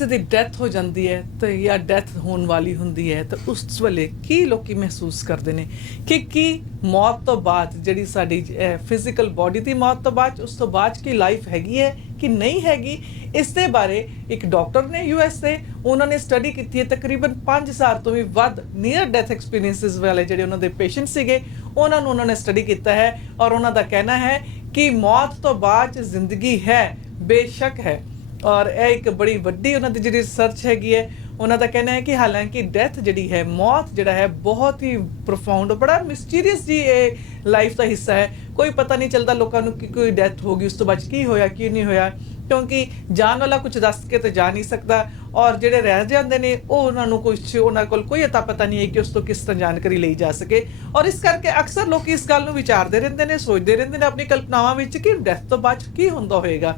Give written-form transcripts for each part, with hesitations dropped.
ਕਿਸੇ ਦੀ ਡੈਥ ਹੋ ਜਾਂਦੀ ਹੈ ਤੇ ਜਾਂ ਡੈਥ ਹੋਣ ਵਾਲੀ ਹੁੰਦੀ ਹੈ ਤਾਂ ਉਸ ਵੇਲੇ ਕੀ ਲੋਕੀ ਮਹਿਸੂਸ ਕਰਦੇ ਨੇ ਕਿ ਕੀ ਮੌਤ ਤੋਂ ਬਾਅਦ ਜਿਹੜੀ ਸਾਡੀ ਫਿਜ਼ੀਕਲ ਬਾਡੀ ਦੀ ਮੌਤ ਤੋਂ ਬਾਅਦ ਉਸ ਤੋਂ ਬਾਅਦ ਕੀ ਲਾਈਫ ਹੈਗੀ ਹੈ ਕਿ ਨਹੀਂ ਹੈਗੀ। ਇਸ ਦੇ ਬਾਰੇ ਇੱਕ ਡਾਕਟਰ ਨੇ US ਦੇ ਉਹਨਾਂ ਨੇ ਸਟੱਡੀ ਕੀਤੀ ਹੈ। ਤਕਰੀਬਨ 5,000 ਤੋਂ ਵੀ ਵੱਧ ਨੀਅਰ ਡੈਥ ਐਕਸਪੀਰੀਐਂਸਿਸ ਵਾਲੇ ਜਿਹੜੇ ਉਹਨਾਂ ਦੇ ਪੇਸ਼ੈਂਟ ਸੀਗੇ ਉਹਨਾਂ ਨੂੰ ਉਹਨਾਂ ਨੇ ਸਟੱਡੀ ਕੀਤਾ ਹੈ ਔਰ ਉਹਨਾਂ ਦਾ ਕਹਿਣਾ ਹੈ ਕਿ ਮੌਤ ਤੋਂ ਬਾਅਦ ਜ਼ਿੰਦਗੀ ਹੈ, ਬੇਸ਼ੱਕ ਹੈ। ਔਰ ਇਹ ਇੱਕ ਬੜੀ ਵੱਡੀ ਉਹਨਾਂ ਦੀ ਜਿਹੜੀ ਰਿਸਰਚ ਹੈਗੀ ਹੈ। ਉਹਨਾਂ ਦਾ ਕਹਿਣਾ ਹੈ ਕਿ ਹਾਲਾਂਕਿ ਡੈਥ ਜਿਹੜੀ ਹੈ, ਮੌਤ ਜਿਹੜਾ ਹੈ ਬਹੁਤ ਹੀ ਪ੍ਰੋਫਾਊਂਡ, ਬੜਾ ਮਿਸਟੀਰੀਅਸ ਜੀ ਇਹ ਲਾਈਫ ਦਾ ਹਿੱਸਾ ਹੈ। ਕੋਈ ਪਤਾ ਨਹੀਂ ਚੱਲਦਾ ਲੋਕਾਂ ਨੂੰ ਕਿ ਕੋਈ ਡੈਥ ਹੋ ਗਈ, ਉਸ ਤੋਂ ਬਾਅਦ ਕੀ ਹੋਇਆ ਕੀ ਨਹੀਂ ਹੋਇਆ, ਕਿਉਂਕਿ ਜਾਣ ਵਾਲਾ ਕੁਝ ਦੱਸ ਕੇ ਤਾਂ ਜਾ ਨਹੀਂ ਸਕਦਾ ਔਰ ਜਿਹੜੇ ਰਹਿ ਜਾਂਦੇ ਨੇ ਉਹਨਾਂ ਨੂੰ ਉਹਨਾਂ ਕੋਲ ਕੋਈ ਅਤਾ ਪਤਾ ਨਹੀਂ ਹੈ ਕਿ ਉਸ ਤੋਂ ਕਿਸ ਤਰ੍ਹਾਂ ਜਾਣਕਾਰੀ ਲਈ ਜਾ ਸਕੇ। ਔਰ ਇਸ ਕਰਕੇ ਅਕਸਰ ਲੋਕ ਇਸ ਗੱਲ ਨੂੰ ਵਿਚਾਰਦੇ ਰਹਿੰਦੇ ਨੇ, ਸੋਚਦੇ ਰਹਿੰਦੇ ਨੇ ਆਪਣੀ ਕਲਪਨਾਵਾਂ ਵਿੱਚ ਕਿ ਡੈਥ ਤੋਂ ਬਾਅਦ ਕੀ ਹੁੰਦਾ ਹੋਏਗਾ।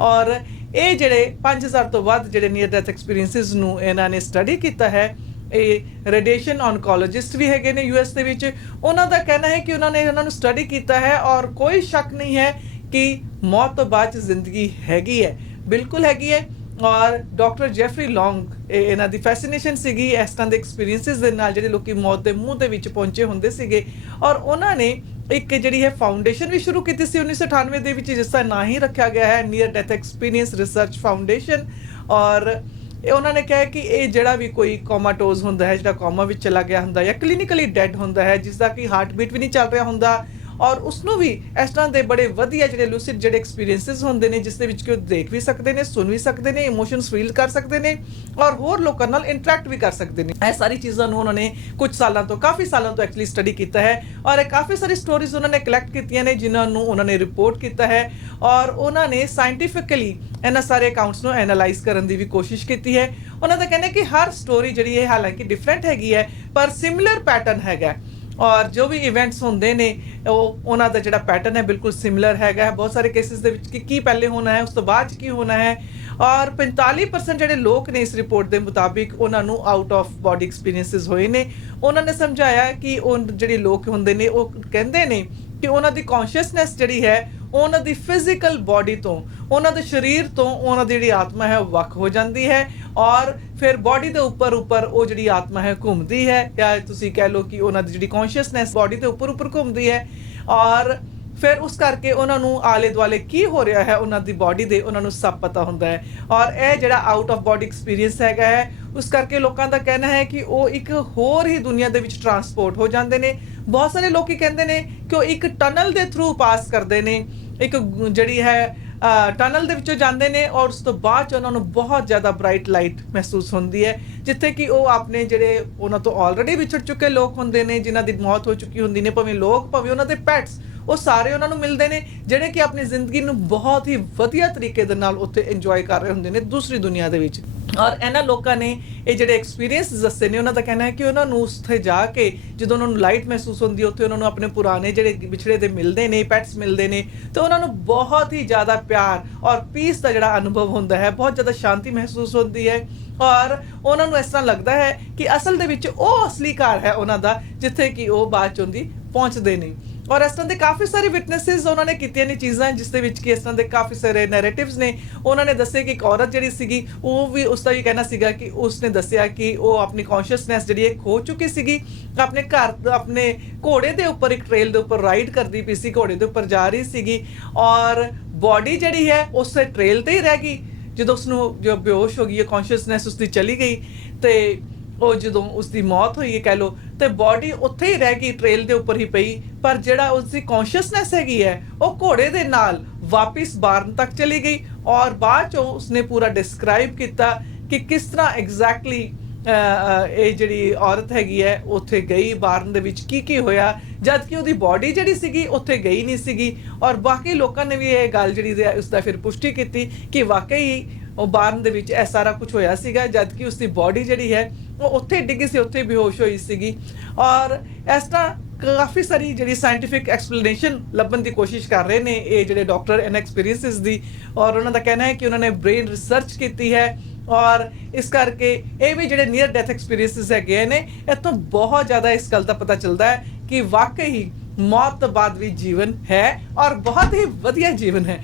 ਔਰ ਇਹ ਜਿਹੜੇ 5,000 ਤੋਂ ਵੱਧ ਜਿਹੜੇ ਨੀਅਰ ਡੈਥ ਐਕਸਪੀਰੀਐਂਸਿਸ ਨੂੰ ਇਹਨਾਂ ਨੇ ਸਟੱਡੀ ਕੀਤਾ ਹੈ। ਇਹ ਰੇਡੀਏਸ਼ਨ ਔਨਕੋਲੋਜਿਸਟ ਵੀ ਹੈਗੇ ਨੇ US ਦੇ ਵਿੱਚ। ਉਹਨਾਂ ਦਾ ਕਹਿਣਾ ਹੈ ਕਿ ਉਹਨਾਂ ਨੇ ਇਹਨਾਂ ਨੂੰ ਸਟੱਡੀ ਕੀਤਾ ਹੈ ਔਰ ਕੋਈ ਸ਼ੱਕ ਨਹੀਂ ਹੈ ਕਿ ਮੌਤ ਤੋਂ ਬਾਅਦ ਜ਼ਿੰਦਗੀ ਹੈਗੀ ਹੈ, ਬਿਲਕੁਲ ਹੈਗੀ ਹੈ। ਔਰ ਡਾਕਟਰ ਜੈਫਰੀ ਲੌਂਗ ਇਹਨਾਂ ਦੀ ਫੈਸੀਨੇਸ਼ਨ ਸੀਗੀ ਇਸ ਤਰ੍ਹਾਂ ਦੇ ਐਕਸਪੀਰੀਐਂਸਿਸ ਦੇ ਨਾਲ ਜਿਹੜੇ ਲੋਕੀ ਮੌਤ ਦੇ ਮੂੰਹ ਦੇ ਵਿੱਚ ਪਹੁੰਚੇ ਹੁੰਦੇ ਸੀਗੇ। ਔਰ ਉਹਨਾਂ ਨੇ ਇੱਕ ਜਿਹੜੀ ਹੈ ਫਾਊਂਡੇਸ਼ਨ ਵੀ ਸ਼ੁਰੂ ਕੀਤੀ ਸੀ 1998 ਦੇ ਵਿੱਚ, ਜਿਸ ਦਾ ਨਾਂ ਹੀ ਰੱਖਿਆ ਗਿਆ ਹੈ near death experience research foundation. ਔਰ ਉਹਨਾਂ ਨੇ ਕਿਹਾ ਕਿ ਇਹ ਜਿਹੜਾ ਵੀ ਕੋਈ ਕੋਮਾਟੋਜ਼ ਹੁੰਦਾ ਹੈ, ਜਿਹੜਾ ਕੋਮਾ ਵਿੱਚ ਚਲਾ ਗਿਆ ਹੁੰਦਾ ਜਾਂ ਕਲੀਨਿਕਲੀ ਡੈਡ ਹੁੰਦਾ ਹੈ, ਜਿਸ ਦਾ ਕਿ ਹਾਰਟ ਬੀਟ ਵੀ ਨਹੀਂ ਚੱਲ ਰਿਹਾ ਹੁੰਦਾ, ਔਰ ਉਸਨੂੰ ਵੀ ਇਸ ਤਰ੍ਹਾਂ ਦੇ ਬੜੇ ਵਧੀਆ ਜਿਹੜੇ ਲੂਸਿਡ ਜਿਹੜੇ ਐਕਸਪੀਰੀਐਂਸਿਸ ਹੁੰਦੇ ਨੇ ਜਿਸ ਦੇ ਵਿੱਚ ਕਿ ਉਹ ਦੇਖ ਵੀ ਸਕਦੇ ਨੇ, ਸੁਣ ਵੀ ਸਕਦੇ ਨੇ, ਇਮੋਸ਼ਨਸ ਫੀਲ ਕਰ ਸਕਦੇ ਨੇ ਔਰ ਹੋਰ ਲੋਕਾਂ ਨਾਲ ਇੰਟਰੈਕਟ ਵੀ ਕਰ ਸਕਦੇ ਨੇ। ਇਹ ਸਾਰੀ ਚੀਜ਼ਾਂ ਨੂੰ ਉਹਨਾਂ ਨੇ ਕਾਫੀ ਸਾਲਾਂ ਤੋਂ ਐਕਚੁਅਲੀ ਸਟੱਡੀ ਕੀਤਾ ਹੈ ਔਰ ਇਹ ਕਾਫੀ ਸਾਰੀ ਸਟੋਰੀਜ਼ ਉਹਨਾਂ ਨੇ ਕਲੈਕਟ ਕੀਤੀਆਂ ਨੇ ਜਿਨ੍ਹਾਂ ਨੂੰ ਉਹਨਾਂ ਨੇ ਰਿਪੋਰਟ ਕੀਤਾ ਹੈ ਔਰ ਉਹਨਾਂ ਨੇ ਸਾਇੰਟੀਫਿਕਲੀ ਇਹਨਾਂ ਸਾਰੇ ਅਕਾਊਂਟਸ ਨੂੰ ਐਨਾਲਾਈਜ਼ ਕਰਨ ਦੀ ਵੀ ਕੋਸ਼ਿਸ਼ ਕੀਤੀ ਹੈ। ਉਹਨਾਂ ਦਾ ਕਹਿਣਾ ਕਿ ਹਰ ਸਟੋਰੀ ਜਿਹੜੀ ਹੈ ਹਾਲਾਂਕਿ ਡਿਫਰੈਂਟ ਹੈਗੀ ਹੈ ਪਰ ਸਿਮਿਲਰ ਪੈਟਰਨ ਹੈਗਾ ਔਰ ਜੋ ਵੀ ਇਵੈਂਟਸ ਹੁੰਦੇ ਨੇ ਉਹਨਾਂ ਦਾ ਜਿਹੜਾ ਪੈਟਰਨ ਹੈ ਬਿਲਕੁਲ ਸਿਮਿਲਰ ਹੈਗਾ। ਬਹੁਤ ਸਾਰੇ ਕੇਸਿਸ ਦੇ ਵਿੱਚ ਕਿ ਕੀ ਪਹਿਲੇ ਹੋਣਾ ਹੈ, ਉਸ ਤੋਂ ਬਾਅਦ ਕੀ ਹੋਣਾ ਹੈ। ਔਰ 45% ਜਿਹੜੇ ਲੋਕ ਨੇ ਇਸ ਰਿਪੋਰਟ ਦੇ ਮੁਤਾਬਿਕ ਉਹਨਾਂ ਨੂੰ ਆਊਟ ਆਫ ਬਾਡੀ ਐਕਸਪੀਰੀਐਂਸਿਸ ਹੋਏ ਨੇ। ਉਹਨਾਂ ਨੇ ਸਮਝਾਇਆ ਕਿ ਉਹ ਜਿਹੜੇ ਲੋਕ ਹੁੰਦੇ ਨੇ ਉਹ ਕਹਿੰਦੇ ਨੇ ਕਿ ਉਹਨਾਂ ਦੀ ਕੌਨਸ਼ੀਅਸਨੈਸ ਜਿਹੜੀ ਹੈ ਉਹਨਾਂ ਦੀ ਫਿਜ਼ੀਕਲ ਬਾਡੀ ਤੋਂ, ਉਹਨਾਂ ਦੇ ਸਰੀਰ ਤੋਂ ਉਹਨਾਂ ਦੀ ਜਿਹੜੀ ਆਤਮਾ ਹੈ ਉਹ ਵੱਖ ਹੋ ਜਾਂਦੀ ਹੈ ਔਰ ਫਿਰ ਬਾਡੀ ਦੇ ਉੱਪਰ ਉਹ ਜਿਹੜੀ ਆਤਮਾ ਹੈ ਘੁੰਮਦੀ ਹੈ ਜਾਂ ਤੁਸੀਂ ਕਹਿ ਲਓ ਕਿ ਉਹਨਾਂ ਦੀ ਜਿਹੜੀ ਕੌਨਸ਼ੀਅਸਨੈਸ ਬਾਡੀ ਦੇ ਉੱਪਰ ਘੁੰਮਦੀ ਹੈ ਔਰ ਫਿਰ ਉਸ ਕਰਕੇ ਉਹਨਾਂ ਨੂੰ ਆਲੇ ਦੁਆਲੇ ਕੀ ਹੋ ਰਿਹਾ ਹੈ ਉਹਨਾਂ ਦੀ ਬਾਡੀ ਦੇ ਉਹਨਾਂ ਨੂੰ ਸਭ ਪਤਾ ਹੁੰਦਾ ਹੈ। ਔਰ ਇਹ ਜਿਹੜਾ ਆਊਟ ਆਫ ਬਾਡੀ ਐਕਸਪੀਰੀਐਂਸ ਹੈਗਾ ਹੈ ਉਸ ਕਰਕੇ ਲੋਕਾਂ ਦਾ ਕਹਿਣਾ ਹੈ ਕਿ ਉਹ ਇੱਕ ਹੋਰ ਹੀ ਦੁਨੀਆ ਦੇ ਵਿੱਚ ਟਰਾਂਸਪੋਰਟ ਹੋ ਜਾਂਦੇ ਨੇ। ਬਹੁਤ ਸਾਰੇ ਲੋਕੀ ਕਹਿੰਦੇ ਨੇ ਕਿ ਉਹ ਇੱਕ ਟਨਲ ਦੇ ਥਰੂ ਪਾਸ ਕਰਦੇ ਨੇ, ਇੱਕ ਜਿਹੜੀ ਹੈ ਟਨਲ ਦੇ ਵਿੱਚੋਂ ਜਾਂਦੇ ਨੇ ਔਰ ਉਸ ਤੋਂ ਬਾਅਦ 'ਚ ਉਹਨਾਂ ਨੂੰ ਬਹੁਤ ਜ਼ਿਆਦਾ ਬ੍ਰਾਈਟ ਲਾਈਟ ਮਹਿਸੂਸ ਹੁੰਦੀ ਹੈ ਜਿੱਥੇ ਕਿ ਉਹ ਆਪਣੇ ਜਿਹੜੇ ਉਹਨਾਂ ਤੋਂ ਆਲਰੇਡੀ ਵਿਛੜ ਚੁੱਕੇ ਲੋਕ ਹੁੰਦੇ ਨੇ, ਜਿਨ੍ਹਾਂ ਦੀ ਮੌਤ ਹੋ ਚੁੱਕੀ ਹੁੰਦੀ ਨੇ, ਭਾਵੇਂ ਉਹਨਾਂ ਦੇ ਪੈਟਸ, ਉਹ ਸਾਰੇ ਉਹਨਾਂ ਨੂੰ ਮਿਲਦੇ ਨੇ ਜਿਹੜੇ ਕਿ ਆਪਣੀ ਜ਼ਿੰਦਗੀ ਨੂੰ ਬਹੁਤ ਹੀ ਵਧੀਆ ਤਰੀਕੇ ਦੇ ਨਾਲ ਉੱਥੇ ਇੰਜੋਏ ਕਰ ਰਹੇ ਹੁੰਦੇ ਨੇ ਦੂਸਰੀ ਦੁਨੀਆ ਦੇ ਵਿੱਚ। ਔਰ ਇਹਨਾਂ ਲੋਕਾਂ ਨੇ ਇਹ ਜਿਹੜੇ ਐਕਸਪੀਰੀਐਂਸ ਦੱਸੇ ਨੇ ਉਹਨਾਂ ਦਾ ਕਹਿਣਾ ਹੈ ਕਿ ਉਹਨਾਂ ਨੂੰ ਉੱਥੇ ਜਾ ਕੇ ਜਦੋਂ ਉਹਨਾਂ ਨੂੰ ਲਾਈਟ ਮਹਿਸੂਸ ਹੁੰਦੀ ਹੈ ਉੱਥੇ ਉਹਨਾਂ ਨੂੰ ਆਪਣੇ ਪੁਰਾਣੇ ਜਿਹੜੇ ਵਿਛੜੇ ਦੇ ਮਿਲਦੇ ਨੇ, ਪੈਟਸ ਮਿਲਦੇ ਨੇ ਤੇ ਉਹਨਾਂ ਨੂੰ ਬਹੁਤ ਹੀ ਜ਼ਿਆਦਾ ਪਿਆਰ ਔਰ ਪੀਸ ਦਾ ਜਿਹੜਾ ਅਨੁਭਵ ਹੁੰਦਾ ਹੈ, ਬਹੁਤ ਜ਼ਿਆਦਾ ਸ਼ਾਂਤੀ ਮਹਿਸੂਸ ਹੁੰਦੀ ਹੈ ਔਰ ਉਹਨਾਂ ਨੂੰ ਇਸ ਤਰ੍ਹਾਂ ਲੱਗਦਾ ਹੈ ਕਿ ਅਸਲ ਦੇ ਵਿੱਚ ਉਹ ਅਸਲੀ ਘਰ ਹੈ ਉਹਨਾਂ ਦਾ ਜਿੱਥੇ ਕਿ ਉਹ ਬਾਅਦ ਚੋਂ ਦੀ ਪਹੁੰਚਦੇ ਨੇ। ਔਰ ਇਸ ਤਰ੍ਹਾਂ ਦੇ ਕਾਫੀ ਸਾਰੇ ਵਿਟਨੈਸਿਸ ਉਹਨਾਂ ਨੇ ਕੀਤੀਆਂ ਨੇ ਚੀਜ਼ਾਂ ਜਿਸ ਦੇ ਵਿੱਚ ਕਿ ਇਸ ਤਰ੍ਹਾਂ ਦੇ ਕਾਫੀ ਸਾਰੇ ਨੈਰੇਟਿਵਸ ਨੇ। ਉਹਨਾਂ ਨੇ ਦੱਸਿਆ ਕਿ ਇੱਕ ਔਰਤ ਜਿਹੜੀ ਸੀਗੀ ਉਹ ਵੀ ਉਸ ਦਾ ਵੀ ਕਹਿਣਾ ਸੀਗਾ ਕਿ ਉਸਨੇ ਦੱਸਿਆ ਕਿ ਉਹ ਆਪਣੀ ਕੌਨਸ਼ੀਅਸਨੈਸ ਜਿਹੜੀ ਹੈ ਖੋ ਚੁੱਕੀ ਸੀਗੀ, ਆਪਣੇ ਘਰ ਆਪਣੇ ਘੋੜੇ ਦੇ ਉੱਪਰ ਇੱਕ ਟ੍ਰੇਲ ਦੇ ਉੱਪਰ ਰਾਈਡ ਕਰਦੀ ਪਈ ਸੀ, ਘੋੜੇ ਦੇ ਉੱਪਰ ਜਾ ਰਹੀ ਸੀਗੀ ਔਰ ਬਾਡੀ ਜਿਹੜੀ ਹੈ ਉਸੇ ਟ੍ਰੇਲ ਤੇ ਹੀ ਰਹਿ ਗਈ। ਜਦੋਂ ਉਸਨੂੰ ਜੋ ਬੇਹੋਸ਼ ਹੋ ਗਈ ਹੈ, ਕੌਨਸ਼ੀਅਸਨੈਸ ਉਸਦੀ ਚਲੀ ਗਈ ਤੇ ਉਹ ਜਦੋਂ ਉਸਦੀ ਮੌਤ ਹੋਈ ਹੈ ਕਹਿ ਲਓ ਤੇ ਬਾਡੀ ਉੱਥੇ ਹੀ ਰਹਿ ਗਈ, ਟ੍ਰੇਲ ਦੇ ਉੱਪਰ ਹੀ ਪਈ, ਪਰ ਜਿਹੜਾ ਉਸਦੀ ਕੌਨਸ਼ੀਅਸਨੈਸ ਹੈਗੀ ਹੈ ਉਹ ਘੋੜੇ ਦੇ ਨਾਲ ਵਾਪਿਸ ਬਾਰਨ ਤੱਕ ਚਲੀ ਗਈ। ਔਰ ਬਾਅਦ ਚੋਂ ਉਸਨੇ ਪੂਰਾ ਡਿਸਕ੍ਰਾਈਬ ਕੀਤਾ ਕਿ ਕਿਸ ਤਰ੍ਹਾਂ ਐਗਜ਼ੈਕਟਲੀ ਇਹ ਜਿਹੜੀ ਔਰਤ ਹੈਗੀ ਹੈ ਉੱਥੇ ਗਈ, ਬਾਰਨ ਦੇ ਵਿੱਚ ਕੀ ਹੋਇਆ, ਜਦ ਕਿ ਉਹਦੀ ਬਾਡੀ ਜਿਹੜੀ ਸੀਗੀ ਉੱਥੇ ਗਈ ਨਹੀਂ ਸੀਗੀ। ਔਰ ਬਾਕੀ ਲੋਕਾਂ ਨੇ ਵੀ ਇਹ ਗੱਲ ਜਿਹੜੀ ਉਸ ਦਾ ਫਿਰ ਪੁਸ਼ਟੀ ਕੀਤੀ ਕਿ ਵਾਕਈ ਉਹ ਬਾਰਨ ਦੇ ਵਿੱਚ ਇਹ ਸਾਰਾ ਕੁਝ ਹੋਇਆ ਸੀਗਾ, ਜਦ ਕਿ ਉਸਦੀ ਬਾਡੀ ਜਿਹੜੀ ਹੈ ਉਹ ਉੱਥੇ ਡਿੱਗੀ ਸੀ, ਉੱਥੇ ਬੇਹੋਸ਼ ਹੋਈ ਸੀਗੀ। ਔਰ ਇਸ ਤਰ੍ਹਾਂ ਕਾਫੀ ਸਾਰੀ ਜਿਹੜੀ ਸਾਇੰਟੀਫਿਕ ਐਕਸਪਲੇਨੇਸ਼ਨ ਲੱਭਣ ਦੀ ਕੋਸ਼ਿਸ਼ ਕਰ ਰਹੇ ਨੇ ਇਹ ਜਿਹੜੇ ਡਾਕਟਰ ਇਹਨਾਂ ਐਕਸਪੀਰੀਐਂਸਿਸ ਦੀ। ਔਰ ਉਹਨਾਂ ਦਾ ਕਹਿਣਾ ਹੈ ਕਿ ਉਹਨਾਂ ਨੇ ਬ੍ਰੇਨ ਰਿਸਰਚ ਕੀਤੀ ਹੈ ਔਰ ਇਸ ਕਰਕੇ ਇਹ ਵੀ ਜਿਹੜੇ ਨੀਅਰ ਡੈਥ ਐਕਸਪੀਰੀਐਂਸਿਸ ਹੈਗੇ ਨੇ ਇੱਥੋਂ ਬਹੁਤ ਜ਼ਿਆਦਾ ਇਸ ਗੱਲ ਦਾ ਪਤਾ ਚੱਲਦਾ ਹੈ ਕਿ ਵਾਕਈ ਮੌਤ ਤੋਂ ਬਾਅਦ ਵੀ ਜੀਵਨ ਹੈ ਔਰ ਬਹੁਤ ਹੀ ਵਧੀਆ ਜੀਵਨ ਹੈ।